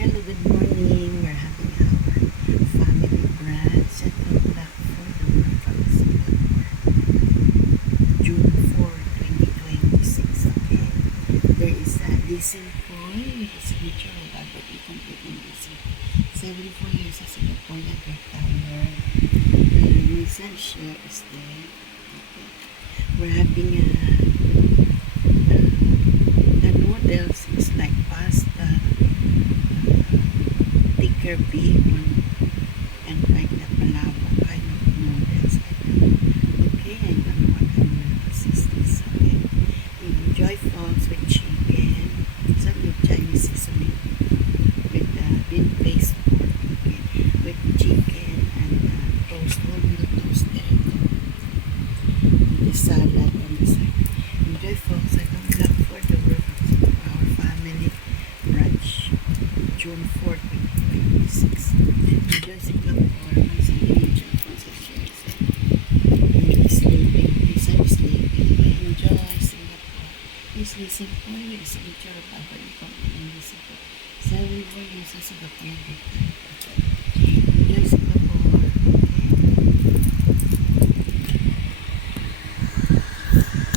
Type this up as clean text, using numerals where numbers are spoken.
Hello, good morning. We're having our family brunch at o'clock for the work from Singapore. June 4, 2026. Okay. There is a listen point. The signature of Albert E. Completely Missing. 74 years sa Singapore nag-retire. The son share is there. Okay. We're having the noodles is like pasta, thicker bacon, and like the palabok kind of noodles. Okay, I don't know what kind of noodles is this. Okay, enjoy folks with chicken, some with Chinese seasoning, with beef paste pork, okay, with chicken and toast, whole toast there, with the salad on the side. Enjoy folks, I come back for the work of our family brunch, June 4th, 2026. Enjoy Singapore. My son enjoy concessions. Enjoy sleeping. His son is sleeping. Enjoy Singapore. He's listening for you. His signature of Albert from Singapore. 74 years sa Singapore.